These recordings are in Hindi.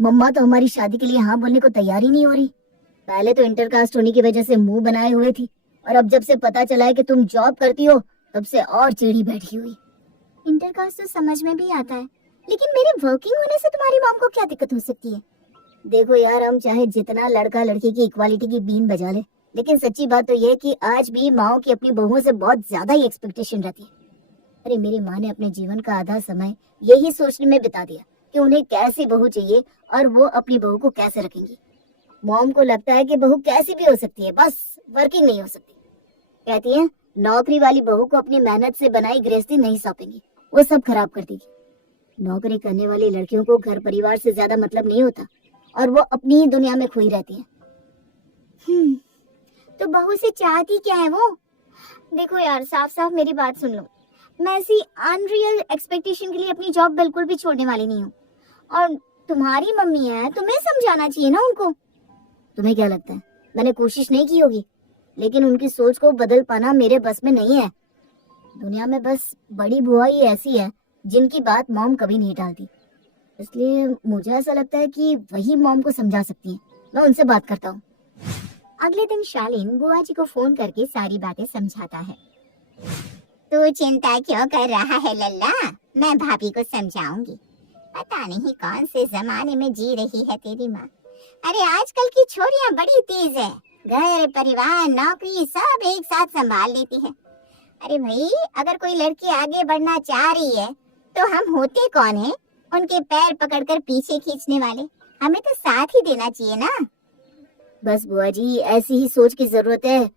मम्मा तो हमारी शादी के लिए हाँ बोलने को तैयार ही नहीं हो रही। पहले तो इंटरकास्ट होने की वजह से मुंह बनाए हुए थी, और अब जब से पता चला है कि तुम जॉब करती हो तब से और चिढ़ी बैठी हुई। इंटरकास्ट तो समझ में भी आता है, लेकिन मेरे वर्किंग होने से तुम्हारी मॉम को क्या दिक्कत हो सकती है? देखो यार, हम चाहे जितना लड़का लड़की की इक्वालिटी की बीन बजा ले, लेकिन सच्ची बात तो ये कि आज भी माओ की अपनी बहुओं से बहुत ज्यादा ही एक्सपेक्टेशन रहती है। अरे मेरी माँ ने अपने जीवन का आधा समय यही सोचने में बिता दिया कि उन्हें कैसी बहू चाहिए और वो अपनी बहू को कैसे रखेंगी। मॉम को लगता है कि बहू कैसी भी हो सकती है, बस वर्किंग नहीं हो सकती। कहती है नौकरी वाली बहू को अपनी मेहनत से बनाई गृहस्थी नहीं सौंपेंगी, वो सब खराब कर देगी। नौकरी करने वाली लड़कियों को घर परिवार से ज्यादा मतलब नहीं होता और वो अपनी ही दुनिया में खोई रहती है। तो बहू से चाहती क्या है वो? देखो यार, साफ साफ मेरी बात सुन लो। मैं ऐसी अनरियल एक्सपेक्टेशन के लिए अपनी जॉब बिल्कुल भी छोड़ने वाली नहीं हूँ। और तुम्हारी मम्मी है, तुम्हें समझाना चाहिए ना उनको। तुम्हें क्या लगता है मैंने कोशिश नहीं की होगी? लेकिन उनकी सोच को बदल पाना मेरे बस में नहीं है। दुनिया में बस बड़ी बुआ ही ऐसी है जिनकी बात मॉम कभी नहीं टालती, इसलिए मुझे ऐसा लगता है कि वही मॉम को समझा सकती है। मैं उनसे बात करता हूँ। अगले दिन शालीन बुआ जी को फोन करके सारी बातें समझाता है। तू चिंता क्यों कर रहा है लल्ला, मैं भाभी को समझाऊंगी। पता नहीं कौन से जमाने में जी रही है तेरी माँ। अरे आजकल की छोरियां बड़ी तेज है, घर परिवार नौकरी सब एक साथ संभाल लेती है। अरे भाई, अगर कोई लड़की आगे बढ़ना चाह रही है तो हम होते कौन है उनके पैर पकड़कर पीछे खींचने वाले? हमें तो साथ ही देना चाहिए ना। बस बुआ जी, ऐसी ही सोच की जरूरत है।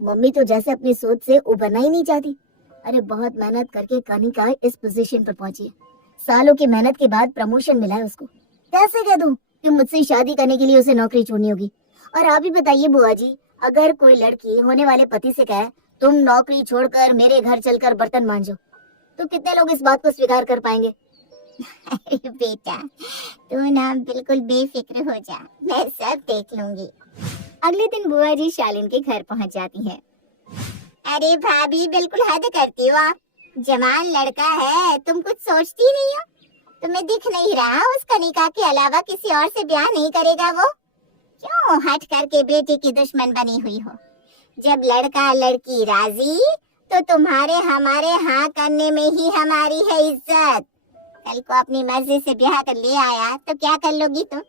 मम्मी तो जैसे अपनी सोच से उबरना ही नहीं चाहती। अरे बहुत मेहनत करके कनिका इस पोजीशन पर पहुंची है। सालों की मेहनत के बाद प्रमोशन मिला है उसको। कैसे कह दूं कि मुझसे शादी करने के लिए उसे नौकरी छोड़नी होगी? और आप ही बताइए बुआ जी, अगर कोई लड़की होने वाले पति से कहे तुम नौकरी छोड़कर मेरे घर चलकर बर्तन मांजो, तो कितने लोग इस बात को स्वीकार कर पाएंगे? बेटा, तू ना बिल्कुल बेफिक्र हो जा, मैं सब देख लूंगी। अगले दिन बुआ जी शालीन के घर पहुंच जाती है। अरे भाभी, बिल्कुल हद करती हो आप। जवान लड़का है, तुम कुछ सोचती नहीं हो? तुम्हें दिख नहीं रहा उस कनिका के अलावा किसी और से ब्याह नहीं करेगा वो? क्यों हट करके बेटी की दुश्मन बनी हुई हो? जब लड़का लड़की राजी तो तुम्हारे हमारे हाँ करने में ही हमारी है इज्जत। कल को अपनी मर्जी से ब्याह कर ले आया तो क्या कर लोगी तुम?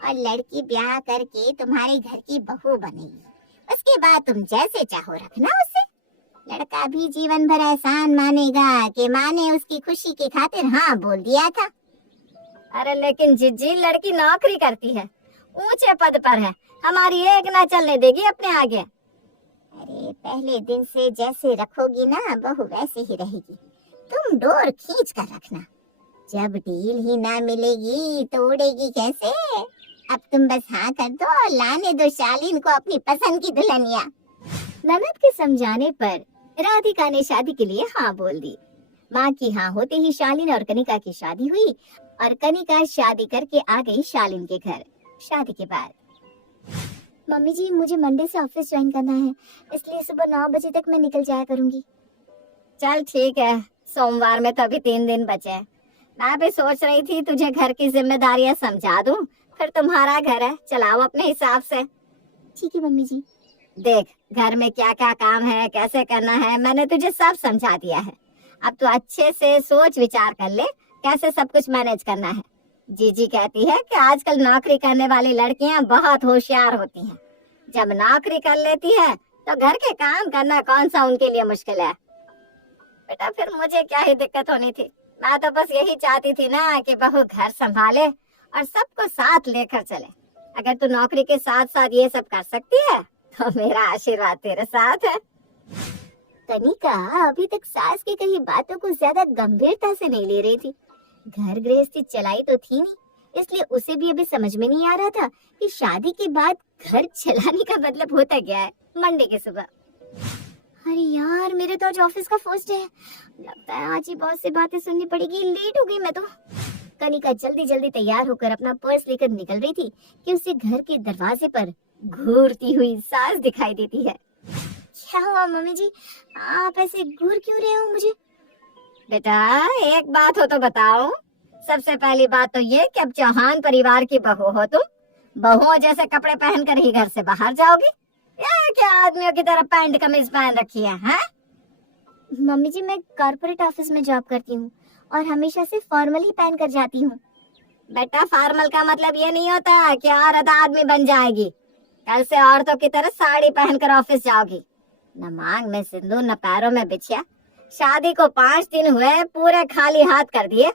और लड़की ब्याह करके तुम्हारे घर की बहू बनेगी, उसके बाद तुम जैसे चाहो रखना उसे। लड़का भी जीवन भर एहसान मानेगा कि माँ ने उसकी खुशी की खातिर हाँ बोल दिया था। अरे लेकिन जिज्जी, लड़की नौकरी करती है, ऊंचे पद पर है, हमारी एक ना चलने देगी अपने आगे। अरे पहले दिन से जैसे रखोगी ना बहू वैसे ही रहेगी, तुम डोर खींच कर रखना। जब डील ही ना मिलेगी तो उड़ेगी कैसे? अब तुम बस हाँ कर दो और लाने दो शालीन को अपनी पसंद की दुल्हनिया। ननद के समझाने पर राधिका ने शादी के लिए हाँ बोल दी। माँ की हाँ होते ही शालीन और कनिका की शादी हुई और कनिका शादी करके आ गई शालीन के घर। शादी के बाद, मम्मी जी मुझे मंडे से ऑफिस ज्वाइन करना है, इसलिए सुबह 9 बजे तक मैं निकल जाया करूंगी। चल ठीक है, सोमवार में तो अभी 3 दिन बचे हैं। मैं भी सोच रही थी तुझे घर की जिम्मेदारियां समझा दूं, फिर तुम्हारा घर है, चलाओ अपने हिसाब से। ठीक है मम्मी जी। देख, घर में क्या क्या काम है, कैसे करना है, मैंने तुझे सब समझा दिया है। अब तू अच्छे से सोच विचार कर ले कैसे सब कुछ मैनेज करना है। जीजी कहती है कि आजकल नौकरी करने वाली लड़कियां बहुत होशियार होती हैं। जब नौकरी कर लेती है तो घर के काम करना कौन सा उनके लिए मुश्किल है। बेटा फिर मुझे क्या ही दिक्कत होनी थी, मैं तो बस यही चाहती थी ना कि बहू घर संभाले और सबको साथ लेकर चले। अगर तू नौकरी के साथ साथ ये सब कर सकती है तो मेरा आशीर्वाद तेरे साथ है। कनिका अभी तक सास की कही बातों को ज्यादा गंभीरता से नहीं ले रही थी। घर गृहस्थी चलाई तो थी नहीं, इसलिए उसे भी अभी समझ में नहीं आ रहा था कि शादी के बाद घर चलाने का मतलब होता क्या है। मंडे की सुबह, अरे यार मेरे तो आज ऑफिस का फर्स्ट डे है, लगता है आज ही बहुत सी बातें सुननी पड़ेगी, लेट हो गई मैं तो। कनिका जल्दी जल्दी तैयार होकर अपना पर्स लेकर निकल रही थी कि उसे घर के दरवाजे पर घूरती हुई सास दिखाई देती है। क्या हुआ मम्मी जी, आप ऐसे घूर क्यों रहे हो मुझे? बेटा एक बात हो तो बताओ, सबसे पहली बात तो ये कि अब चौहान परिवार की बहू हो तुम, बहुओं जैसे कपड़े पहनकर ही घर से बाहर जाओगी या क्या आदमियों की तरह पैंट कमीज पहन रखी है, हैं? मम्मी जी, मैं कॉर्पोरेट ऑफिस में जॉब करती हूँ और हमेशा से फॉर्मल ही पहन कर जाती हूँ। बेटा, फॉर्मल का मतलब ये नहीं होता कि औरत आदमी बन जाएगी। कल से औरतों की तरह साड़ी पहनकर ऑफिस जाओगी। न मांग में सिंदूर न पैरों में बिछिया। शादी को 5 दिन हुए, पूरे खाली हाथ कर दिए।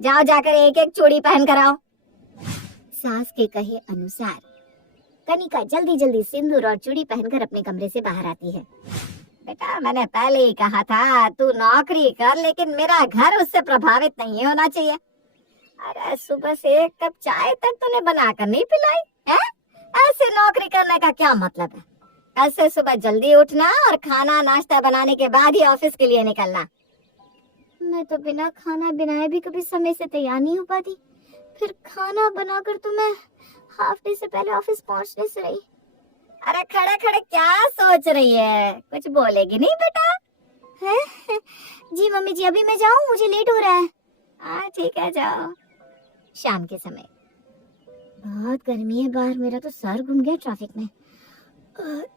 जाओ जाकर एक एक चूड़ी पहन कर आओ। सास के कहे अनुसार कनिका जल्दी जल्दी सिंदूर और चूड़ी पहनकर अपने कमरे से बाहर आती है। बेटा, मैंने पहले ही कहा था तू नौकरी कर, लेकिन मेरा घर उससे प्रभावित नहीं होना चाहिए। अरे सुबह से एक कप चाय तक तूने बनाकर नहीं पिलाई है? ऐसे नौकरी करने का क्या मतलब है? कल से सुबह जल्दी उठना और खाना नाश्ता बनाने के बाद ही ऑफिस के लिए निकलना। मैं तो बिना खाना बनाए भी कभी समय से तैयार नहीं हो पाती, फिर खाना बनाकर तो मैं हाफ डे से पहले ऑफिस पहुंचने से रही। अरे खड़े खड़े क्या सोच रही है? कुछ बोलेगी नहीं बेटा? है? जी मम्मी जी, अभी मैं जाऊं, मुझे लेट हो रहा है। हाँ ठीक है, जाओ। शाम के समय बहुत गर्मी है बाहर, मेरा तो सर घूम गया ट्रैफिक में।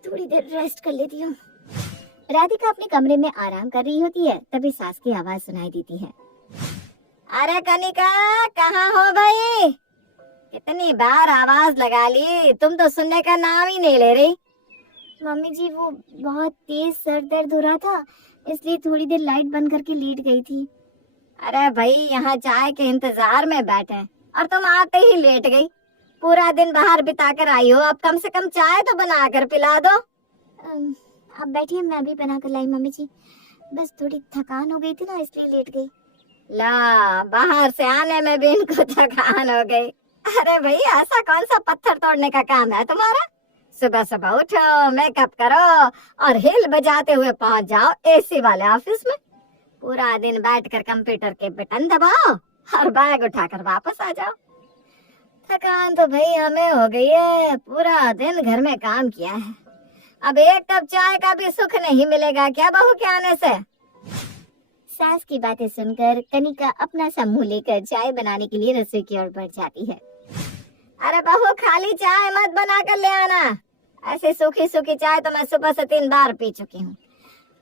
थोड़ी देर रेस्ट कर लेती हूँ। राधिका अपने कमरे में आराम कर रही होती है, तभी सास की आवाज सुनाई देती है। अरे कनिका, कहाँ हो भाई? कितनी बार आवाज लगा ली, तुम तो सुनने का नाम ही नहीं ले रही। मम्मी जी, वो बहुत तेज सर दर्द हो रहा था, इसलिए थोड़ी देर लाइट बंद करके लेट गई थी। अरे भाई, यहाँ चाय के इंतजार में बैठे और तुम आते ही लेट गई। पूरा दिन बाहर बिता कर आई हो, अब कम से कम चाय तो बना कर पिला दो। आप बैठिए, मैं अभी बना कर लाई मम्मी जी। बस थोड़ी थकान हो गई थी ना, इसलिए लेट गई। ला, बाहर से आने में भी इनको थकान हो गई। अरे भाई, ऐसा कौन सा पत्थर तोड़ने का काम है तुम्हारा? सुबह सुबह उठो, मेकअप करो और हिल बजाते हुए पहुंच जाओ एसी वाले ऑफिस में। पूरा दिन बैठकर कंप्यूटर के बटन दबाओ और बैग उठाकर वापस आ जाओ। थकान तो भाई हमें हो गई है, पूरा दिन घर में काम किया है। अब एक कप चाय का भी सुख नहीं मिलेगा क्या बहू के आने से? सास की बातें सुनकर कनिका अपना सा मुंह लेकर चाय बनाने के लिए रसोई की ओर बढ़ जाती है। अरे बहू, खाली चाय मत बना कर ले आना। ऐसी सूखी सूखी चाय तो मैं सुबह से 3 बार पी चुकी हूँ।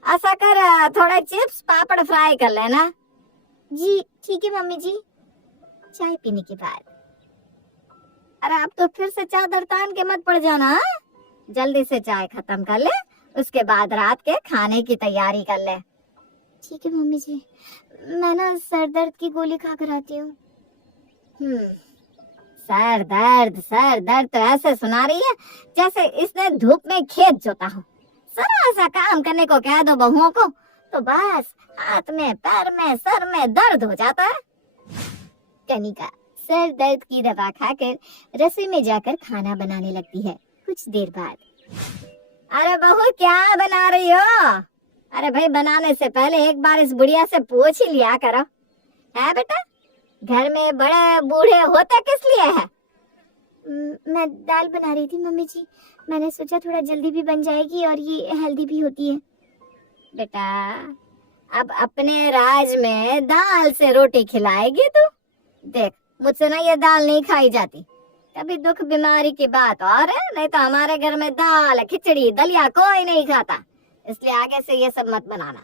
ऐसा कर, थोड़े चिप्स पापड़ फ्राई कर लेना। जी ठीक है मम्मी जी। चाय पीने के बाद अरे अब तो फिर से चादर तान के मत पड़ जाना। जल्दी से चाय खत्म कर ले, उसके बाद रात के खाने की तैयारी कर ले। ठीक है मम्मी जी, मैं ना सर दर्द की गोली खा कर आती हूँ। सर दर्द तो ऐसे सुना रही है जैसे इसने धूप में खेत जोता हो। जरा सा काम करने को कह दो बहुओं को तो बस हाथ में, पैर में, सर में दर्द हो जाता है। कनिका सर दर्द की दवा खाकर रसोई में जाकर खाना बनाने लगती है। कुछ देर बाद, अरे बहू, क्या बना रही हो? अरे भाई, बनाने से पहले एक बार इस बुढ़िया से पूछ ही लिया करो। है बेटा, घर में बड़े बूढ़े होते किस लिए है? मैं दाल बना रही थी मम्मी जी, मैंने सोचा थोड़ा जल्दी भी बन जाएगी और ये हेल्दी भी होती है। बेटा, अब अपने राज में दाल से रोटी खिलाएगी तू? देख, मुझसे ना ये दाल नहीं खाई जाती। कभी दुख बीमारी की बात और है, नहीं तो हमारे घर में दाल खिचड़ी दलिया कोई नहीं खाता, इसलिए आगे से ये सब मत बनाना।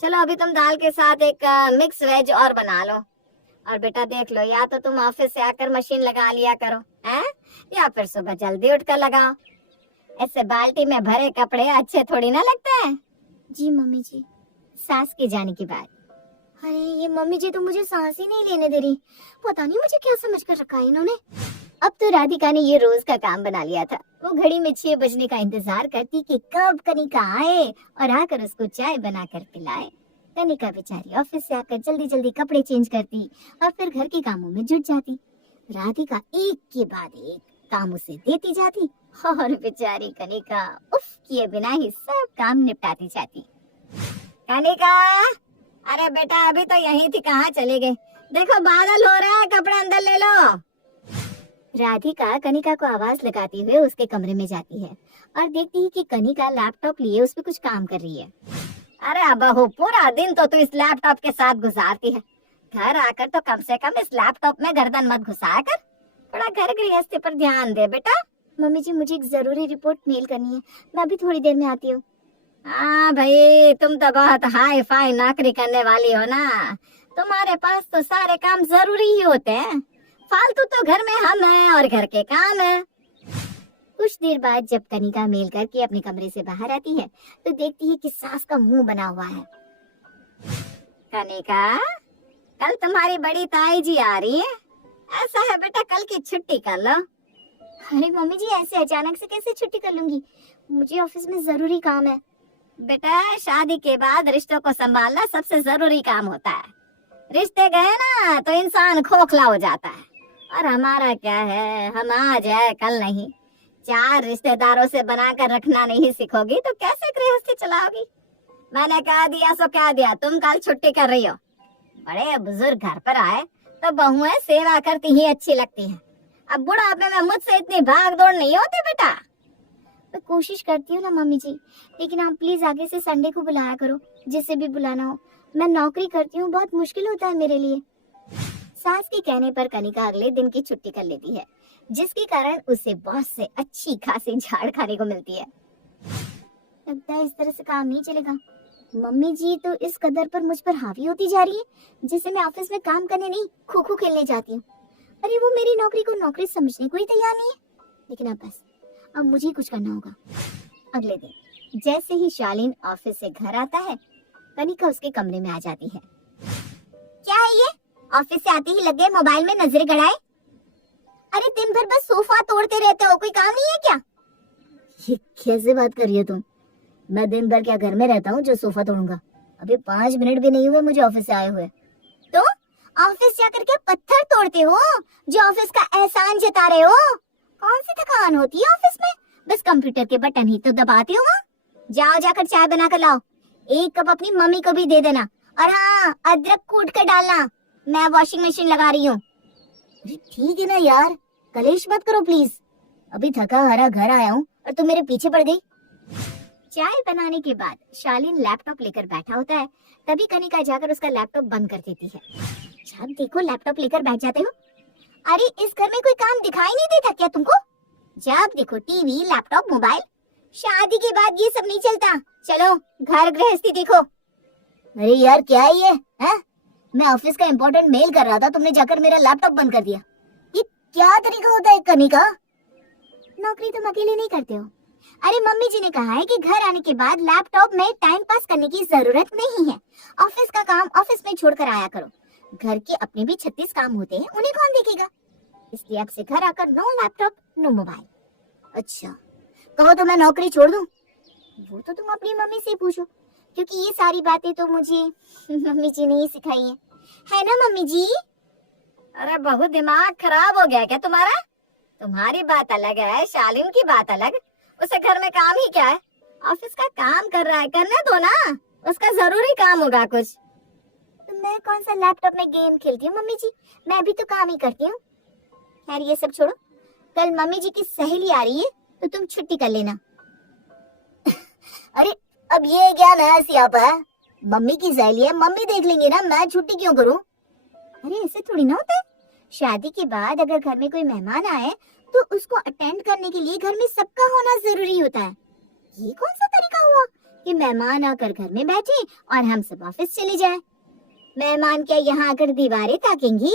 चलो अभी तुम दाल के साथ एक मिक्स वेज और बना लो। और बेटा देख लो, या तो तुम ऑफिस से आकर मशीन लगा लिया करो, हैं? या फिर सुबह जल्दी उठकर लगाओ। ऐसे बाल्टी में भरे कपड़े अच्छे थोड़ी ना लगते हैं। जी मम्मी जी। सास के जाने के बाद, अरे ये मम्मी जी तो मुझे सांस ही नहीं लेने दे रही, पता नहीं मुझे क्या समझ कर रखा है इन्होंने। अब तो राधिका ने ये रोज का काम बना लिया था। वो घड़ी में 6 बजने का इंतजार करती कि कब कनिका आए और आकर उसको चाय बनाकर पिलाए। कनिका बेचारी ऑफिस से आकर जल्दी जल्दी कपड़े चेंज करती और फिर घर के कामों में जुट जाती। राधिका एक के बाद एक काम उसे देती जाती और बेचारी कनिका उफ किए बिना ही सब काम निपटाती जाती। कनिका, अरे बेटा, अभी तो यहीं थी, कहाँ चली गई? देखो बादल हो रहा है, कपड़े अंदर ले लो। राधिका कनिका को आवाज लगाती हुए उसके कमरे में जाती है और देखती है कि कनिका लैपटॉप लिए उस पे कुछ काम कर रही है। अरे बहू, पूरा दिन तो तू इस लैपटॉप के साथ गुजारती है, घर आकर तो कम से कम इस लैपटॉप में गर्दन मत घुसाया कर। थोड़ा घर गृहस्थी पर ध्यान दे बेटा। मम्मी जी मुझे एक जरूरी रिपोर्ट मेल करनी है, मैं अभी थोड़ी देर में आती हूँ। हाँ भाई, तुम तो बहुत हाई फाई नौकरी करने वाली हो ना, तुम्हारे पास तो सारे काम जरूरी ही होते हैं, फालतू तो घर में हम हैं और घर के काम है। कुछ देर बाद जब कनिका मेल करके अपने कमरे से बाहर आती है तो देखती है कि सास का मुंह बना हुआ है। कनिका, कल तुम्हारी बड़ी ताई जी आ रही है, ऐसा है बेटा कल की छुट्टी कर लो। अरे मम्मी जी ऐसे अचानक से कैसे छुट्टी कर लूंगी, मुझे ऑफिस में जरूरी काम है। बेटा शादी के बाद रिश्तों को संभालना सबसे जरूरी काम होता है। रिश्ते गए ना तो इंसान खोखला हो जाता है, और हमारा क्या है, हम आज है कल नहीं। 4 रिश्तेदारों से बनाकर रखना नहीं सीखोगी तो कैसे गृहस्थी चलाओगी। मैंने कह दिया सो कह दिया, तुम कल छुट्टी कर रही हो। बड़े बुजुर्ग घर पर आए तो बहुएं सेवा करती ही अच्छी लगती है। अब बुढ़ापे में मुझसे इतनी भाग दौड़ नहीं होती बेटा। मैं कोशिश करती हूँ ना मम्मी जी, लेकिन आप प्लीज आगे से संडे को बुलाया करो, जिसे भी बुलाना हो। मैं नौकरी करती हूँ, बहुत मुश्किल होता है मेरे लिए। सास के कहने पर कनिका अगले दिन की छुट्टी कर लेती है, जिसके कारण उसे बॉस से अच्छी खासी झाड़ खाने को मिलती है। लगता है इस तरह से काम नहीं चलेगा। मम्मी जी तो इस कदर पर मुझ पर हावी होती जा रही है, जिससे मैं ऑफिस में काम करने नहीं खो खो खेलने जाती हूँ। अरे वो मेरी नौकरी को नौकरी समझने को ही तैयार नहीं है। लेकिन अब बस, अब मुझे ही कुछ करना होगा। अगले दिन जैसे ही शालीन ऑफिस से घर आता है, कनिका उसके कमरे में आ जाती है। क्या है ये, ऑफिस से आते ही लग गए मोबाइल में नजरें गड़ाए। अरे दिन भर बस सोफा तोड़ते रहते हो, कोई काम नहीं है क्या? ये कैसे बात कर रही हो तुम? मैं दिन भर क्या घर में रहता हूँ जो सोफा तोड़ूंगा? अभी 5 मिनट भी नहीं हुए मुझे ऑफिस से आए हुए। तो ऑफिस जाकर के पत्थर तोड़ते हो जो ऑफिस का एहसान जता रहे हो? कौन सी थकान होती है ऑफिस में, बस कंप्यूटर के बटन ही तो दबाते हो। जाओ जाकर चाय बना कर लाओ, 1 कप अपनी मम्मी को भी दे देना, और हाँ अदरक कूट कर डालना, मैं वॉशिंग मशीन लगा रही हूँ। ठीक है ना यार, कलेश मत करो प्लीज। अभी थका हारा घर आया हूँ और तुम मेरे पीछे पड़ गई। चाय बनाने के बाद शालीन लैपटॉप लेकर बैठा होता है, तभी कनिका जाकर उसका लैपटॉप बंद कर देती है। जब देखो लैपटॉप लेकर बैठ जाते हो। अरे इस घर में कोई काम दिखाई नहीं देता क्या तुमको? जब देखो टीवी, लैपटॉप, मोबाइल। शादी के बाद ये सब नहीं चलता, चलो घर गृहस्थी देखो। अरे यार क्या है ये है? मैं ऑफिस का इम्पोर्टेंट मेल कर रहा था, तुमने जाकर मेरा लैपटॉप बंद कर दिया। ये क्या तरीका होता है कनिका? नौकरी तुम अकेले नहीं करते हो। अरे मम्मी जी ने कहा है कि घर आने के बाद लैपटॉप में टाइम पास करने की जरूरत नहीं है। ऑफिस का काम ऑफिस में छोड़कर आया करो। घर के अपने भी 36 काम होते हैं, उन्हें कौन देखेगा? इसलिए अब से घर आकर नो लैपटॉप नो मोबाइल। अच्छा, कहो तो मैं नौकरी छोड़ दूं? वो तो तुम अपनी मम्मी से पूछो, क्योंकि ये सारी बातें तो मुझे मम्मी जी ने ही सिखाई है ना मम्मी जी? अरे बहुत दिमाग खराब हो गया क्या तुम्हारा? तुम्हारी बात अलग है, शालीन की बात अलग। उसे घर में काम ही क्या है, ऑफिस का काम कर रहा है, करने दो ना, उसका जरूरी काम होगा कुछ। तो मैं कौन सा लैपटॉप में गेम खेलती हूँ मम्मी जी, मैं भी तो काम ही करती हूँ। खैर ये सब छोड़ो, कल मम्मी जी की सहेली आ रही है तो तुम छुट्टी कर लेना। अरे अब ये क्या नया सियापा है? मम्मी की सहेली है, मम्मी देख लेंगे ना, मैं छुट्टी क्यों करूँ? अरे ऐसे थोड़ी ना होता है। शादी के बाद अगर घर में कोई मेहमान आए तो उसको अटेंड करने के लिए घर में सबका होना जरूरी होता है। ये कौन सा तरीका हुआ कि मेहमान आकर घर में बैठे और हम सब ऑफिस चले जाए? मेहमान क्या यहाँ आकर दीवारें ताकेंगी?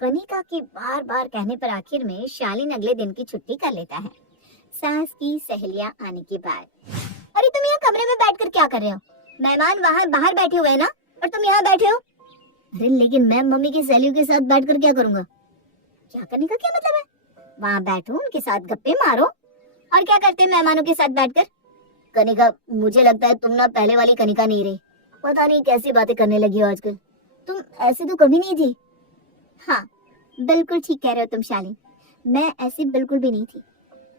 कनिका के बार बार कहने पर आखिर में शालीन अगले दिन की छुट्टी कर लेता है, सास की सहेलियां आने के बाद। अरे तुम यहाँ कमरे में बैठकर क्या कर रहे हो? मेहमान वहाँ बाहर बैठे हुए हैं ना, और तुम यहाँ बैठे हो। अरे लेकिन मैं मम्मी की सहेलियों के साथ बैठकर क्या करूँगा? क्या करने का क्या मतलब है? वहाँ बैठो, उनके साथ गप्पे मारो। और क्या करते हैं मेहमानों के साथ बैठकर? कनिका मुझे लगता है तुम ना पहले वाली कनिका नहीं रही, पता नहीं कैसी बातें करने लगी हो आजकल। तुम ऐसे तो कभी नहीं थी। हाँ बिल्कुल ठीक कह रहे हो तुम शालीन, मैं ऐसी बिल्कुल भी नहीं थी।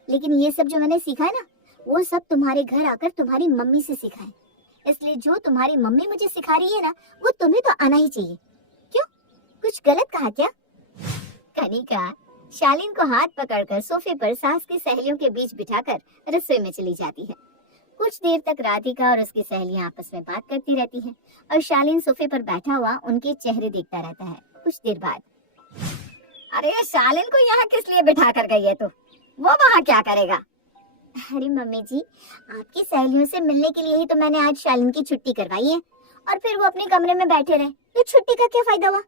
लेकिन ये सब जो मैंने सीखा है ना, वो सब तुम्हारे घर आकर तुम्हारी मम्मी से सीखा है। इसलिए जो तुम्हारी मम्मी मुझे सिखा रही है ना, वो तुम्हें तो आना ही चाहिए। क्यों, कुछ गलत कहा क्या? कनिका शालीन को हाथ पकड़कर सोफे पर सास की सहेलियों के बीच बिठाकर रसोई में चली जाती है। कुछ देर तक राधिका और उसकी सहेलियां आपस में बात करती रहती हैं और शालीन सोफे पर बैठा हुआ उनके चेहरे देखता रहता है। कुछ देर बाद, अरे शालीन को यहाँ किस लिए बिठा कर गई है तू? वो वहाँ क्या करेगा? अरे मम्मी जी, आपकी सहेलियों से मिलने के लिए ही तो मैंने आज शालीन की छुट्टी करवाई है, और फिर वो अपने कमरे में बैठे रहे तो छुट्टी का क्या फायदा हुआ?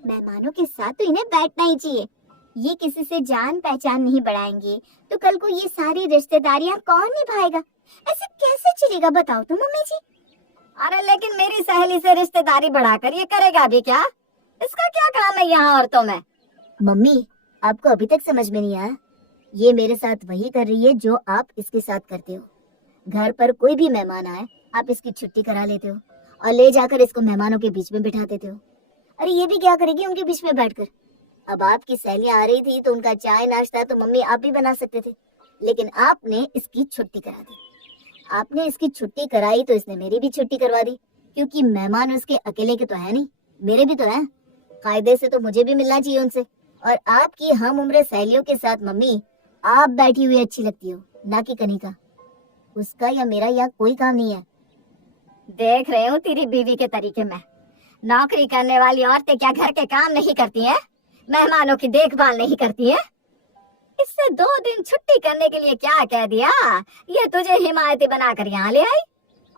मेहमानों के साथ तो इन्हें बैठना ही चाहिए। ये किसी से जान पहचान नहीं बढ़ाएंगे तो कल को ये सारी रिश्तेदारियां कौन निभाएगा? ऐसे कैसे चलेगा बताओ तो मम्मी जी। अरे लेकिन मेरी सहेली से रिश्तेदारी बढ़ाकर ये करेगा भी क्या? इसका क्या काम है यहाँ औरतों में? मम्मी, आपको अभी तक समझ में नहीं आया? ये मेरे साथ वही कर रही है जो आप इसके साथ करते हो। घर पर कोई भी मेहमान आए, आप इसकी छुट्टी करा लेते हो और ले जाकर इसको मेहमानों के बीच में बिठा देते हो। अरे ये भी क्या करेगी उनके बीच में बैठकर? अब आपकी सहेलियां आ रही थी तो उनका चाय नाश्ता तो मम्मी आप भी बना सकते थे, लेकिन आपने इसकी छुट्टी करा दी। आपने इसकी छुट्टी कराई तो इसने मेरी भी छुट्टी करवा दी, क्योंकि मेहमान उसके अकेले के तो है नहीं, मेरे भी तो हैं। कायदे से तो मुझे भी मिलना चाहिए उनसे। और आपकी हम उम्र सहेलियों के साथ मम्मी आप बैठी हुई अच्छी लगती हो, ना कि कनिका। उसका या मेरा यहाँ कोई काम नहीं है। देख रहे हो तेरी बीवी के तरीके में। नौकरी करने वाली औरतें क्या घर के काम नहीं करती हैं? मेहमानों की देखभाल नहीं करती हैं? इससे 2 दिन छुट्टी करने के लिए क्या कह दिया? ये तुझे हिमायती बनाकर यहाँ ले आई।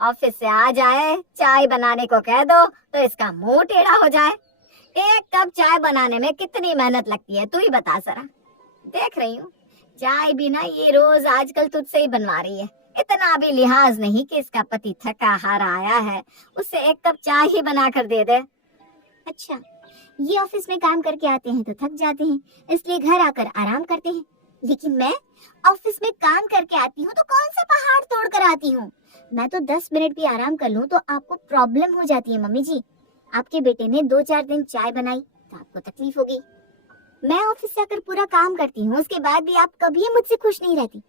ऑफिस से आ जाए, चाय बनाने को कह दो तो इसका मुंह टेढ़ा हो जाए। एक कप चाय बनाने में कितनी मेहनत लगती है तू ही बता जरा। देख रही हूँ चाय भी ना ये रोज आजकल तुझसे ही बनवा रही है। इतना भी लिहाज नहीं कि इसका पति थका हारा आया है, उससे 1 कप चाय ही बना कर दे दे। अच्छा, ये ऑफिस में काम करके आते हैं तो थक जाते हैं, इसलिए घर आकर आराम करते हैं, लेकिन मैं ऑफिस में काम करके आती हूँ तो कौन सा पहाड़ तोड़ कर आती हूँ? मैं तो 10 मिनट भी आराम कर लूँ तो आपको प्रॉब्लम हो जाती है मम्मी जी। आपके बेटे ने 2-4 दिन चाय बनाई तो आपको तकलीफ होगी। मैं ऑफिस से आकर पूरा काम करती हूँ, उसके बाद भी आप कभी मुझसे खुश नहीं रहती।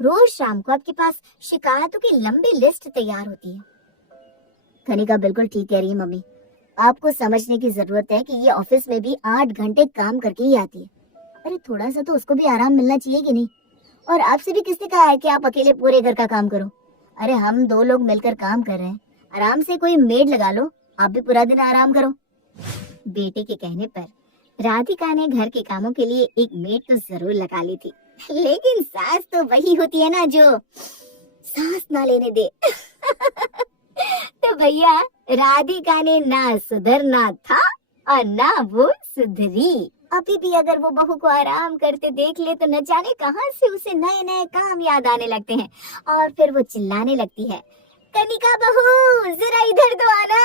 रोज शाम को आपके पास शिकायतों की लंबी लिस्ट तैयार होती है। कनिका बिल्कुल ठीक कह रही है मम्मी। आपको समझने की जरूरत है कि ये ऑफिस में भी 8 घंटे काम करके ही आती है। अरे थोड़ा सा तो उसको भी आराम मिलना चाहिए कि नहीं? और आपसे भी किसने कहा है कि आप अकेले पूरे घर का काम करो? अरे हम 2 लोग मिलकर काम कर रहे हैं, आराम से कोई मेड लगा लो, आप भी पूरा दिन आराम करो। बेटे के कहने पर राधिका ने घर के कामों के लिए एक मेड तो जरूर लगा ली थी, लेकिन सास तो वही होती है ना जो सांस ना लेने दे। तो भैया राधिका ने ना सुधरना था और ना वो सुधरी। अभी भी अगर वो बहू को आराम करते देख ले तो न जाने कहां से उसे नए नए काम याद आने लगते हैं और फिर वो चिल्लाने लगती है, कनिका बहू जरा इधर तो आना।